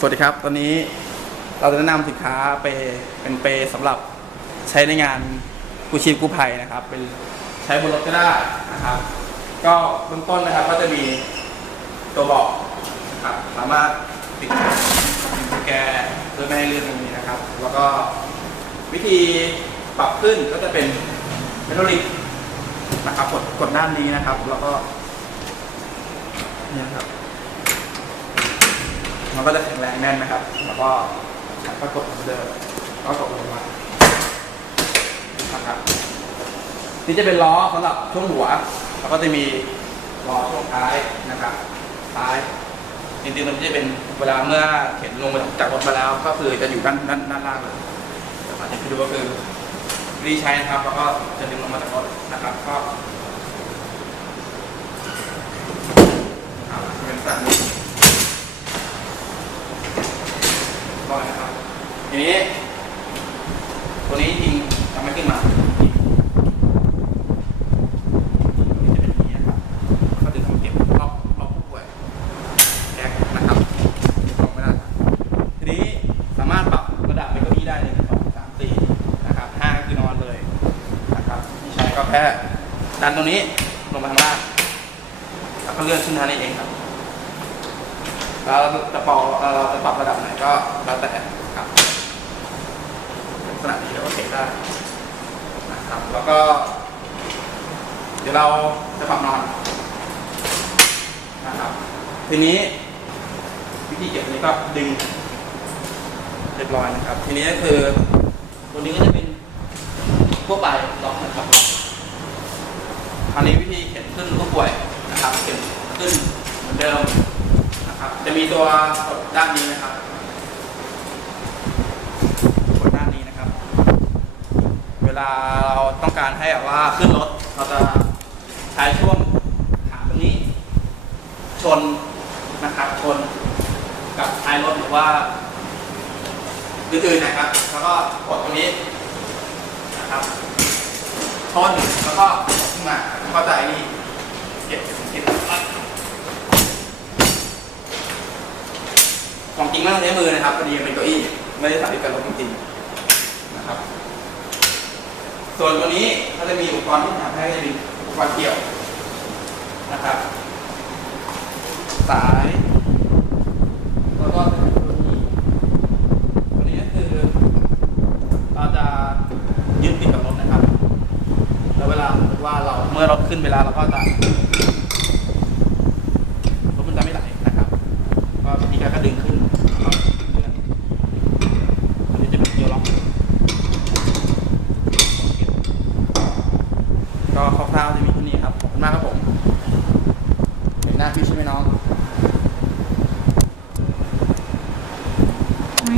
สวัสดีครับ ตอนนี้เราจะแนะนำสินค้าเปเป็นเปรย์สำหรับใช้ในงานกู้ชีพกู้ภัยนะครับ เป็นใช้บนรถก็ได้นะครับ ก็เบื้องต้นนะครับก็จะมีตัวเบอกนะครับสามารถติดแกเพื่อไม่ให้เลื่อนตรงนี้นะครับ แล้วก็วิธีปรับขึ้นก็จะเป็นเมทัลลิกนะครับกดกดด้านนี้นะครับ แล้วก็เนี่ยนะครับ มันก็จะแข็งแรงแน่นนะครับ แล้วก็ก็กดเหมือนเดิมก็กดลงมานะครับ นี่จะเป็นล้อสำหรับช่วงหัว แล้วก็จะมีล้อช่วงท้ายนะครับ ท้าย จริงๆมันจะเป็นเวลาเมื่อเข็นลงมาจากรถมาแล้ว ก็คือจะอยู่ด้านด้านด้านล่างเลยแต่อาจจะไปดูก็คือรีใช้นะครับ แล้วก็จะดึงลงมาจากรถนะครับ ก็ครับเป็นสัตว์นี้ ก็นะครับทีนี้ ตัวนี้จริงทำไม่ขึ้นมาจะเป็นอย่างนี้ครับก็ดึงทำเก็บรอบรอบผู้ป่วยแก๊กนะครับลงไม่ได้ทีนี้สามารถปรับระดับเป็นกี่ได้หนึ่งสองสามสี่นะครับห้าคือนอนเลยนะครับที่ใช้ก็แค่ดันตรงนี้ลงไปข้างล่างแล้วก็เลื่อนขึ้นท่านี้เองครับ แล้วจะปรับเอ่อจะปรับระดับไหนก็แล้วแต่ครับลักษณะนี้เราก็เทได้นะครับแล้วก็ เดี๋ยวเราจะปรับนอนนะครับทีนี้วิธีเก็บนนี้ก็ดึงเรียบร้อยนะครับ ทีนี้ก็คือตัวนี้ก็จะเป็นทั่วไปล็อกนะครับคราวนี้วิธีเข็นขึ้นผู้ป่วยนะครับเข็นขึ้นเหมือนเดิม ครับ จะมีตัวกดด้านนี้นะครับกดด้านนี้นะครับ เวลาเราต้องการให้แบบว่าขึ้นรถเราจะใช้ช่วงขาตรงนี้ ชนนะครับชนกับท้ายรถหรือว่าอื่นๆนะครับ แล้วก็กดตรงนี้นะครับชนแล้วก็ขึ้นมาแล้วก็จนี่เก็บเก็บ ของจริงไม่ต้องใช้มือนะครับพอดีมันเป็นเก้าอี้ไม่ได้สาธิตการลบจริงๆนะครับ ส่วนตัวนี้ก็จะมีอุปกรณ์ที่ทำให้จะมีอุปกรณ์เกี่ยวนะครับ สายแล้วก็ตัวนี้ตัวนี้ก็คือเราจะยึดติดกับรถนะครับ แล้วเวลาว่าเราเมื่อรถขึ้นเวลาเราก็จะรถมันจะไม่ไหลนะครับ ก็วิธีการก็ดึงขึ้นแล้วก็เลื่อนอันนี้จะเป็นเกียร์ล็อกก็คร่าวๆจะมีเท่านี้ครับ ขอบคุณมากครับผมเห็นหน้าพี่ใช่ไหมน้องไม่